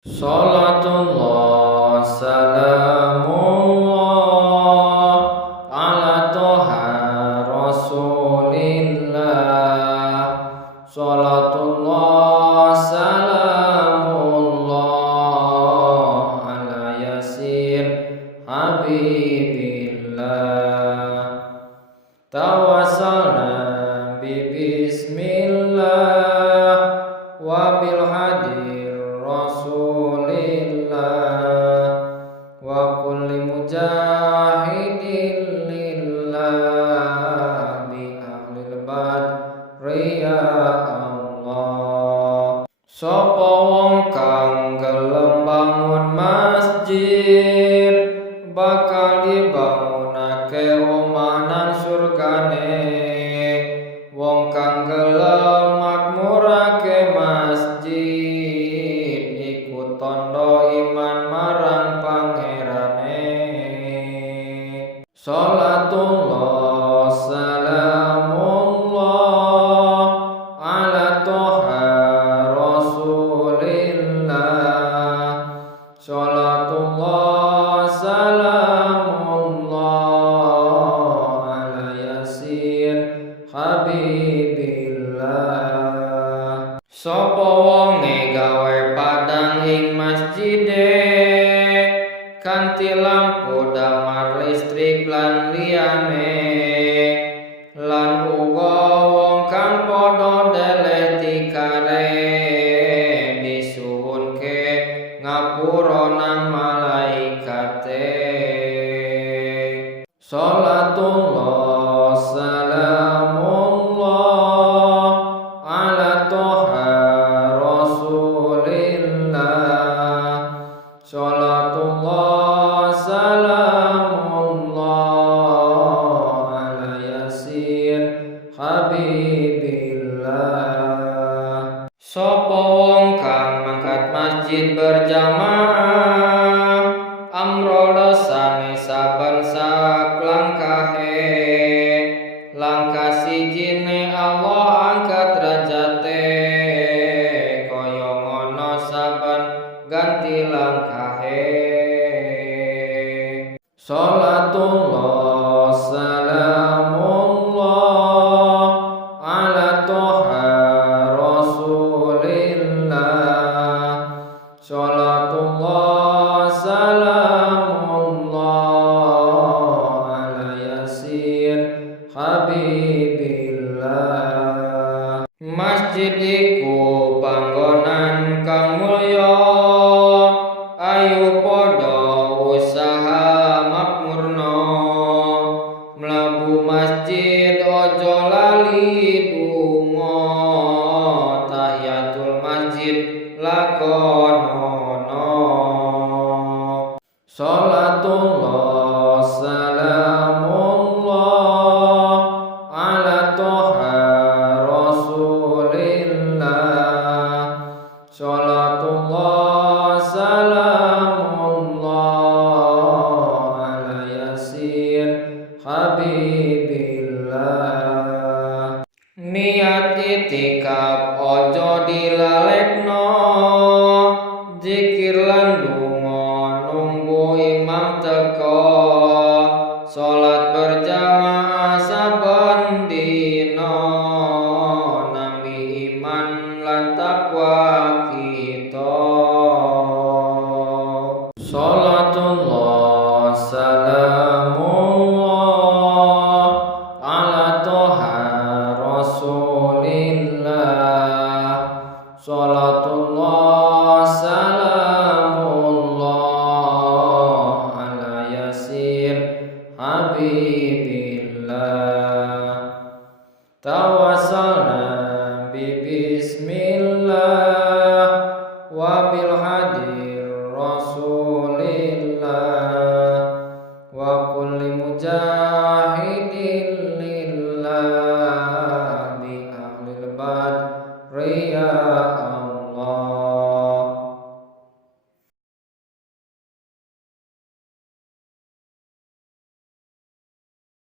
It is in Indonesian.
Salatullah salamullah ala toha rasulillah. Salatullah salamullah ala yasin habibillah. Tawassalna bi bismillah wa bil hadir rasulillah wa kulli mujahidin lillah bi ahlil badri ya Allah. Sapa wong kang gelem bangun masjid bakal dibangunake omah nang surgane. Wong kang gelem makmurake masjid iku tandha iman marang pangerane. Salatullah salamullah ala toha rasulillah. Salatullah salamullah ala yasin habibillah. Sapa wonge gawe padang ing masjide kanthi lampu damar listrik lan liyane, lan uga wong kang padha deleh tikare disuwunke ngapura nang malaikate. Salatullah salamullah ala toha rasulillah. Salatullah salamullah ala yasin habibillah. Sapa wong kang mangkat masjid berjamaah amrol dosane saben sak langkahe. Langkah sijine Allah angkat derajate kaya ngono saben ganti langkahe. Salatullah salamullah ala toha rasulillah. Salatullah salamullah ala yasin habibillah. Masjid iku panggonan kang mulya, ayo padha usaha makmurna. Mlebu masjid aja lali donga, tahiyatul masjid lakonono. Salatullah salamullah ala toha rasulillah. Salatullah salamullah ala yasin habibillah. Niat itikaf ojo dilalekno, zikir lan donga nunggu imam teka. Salat berjamaah saben dina nambi iman lan takwa kita. Salatullah salamullah ala toha rasulillah. Salatullah salamullah ala yasin habibillah. Tawassalna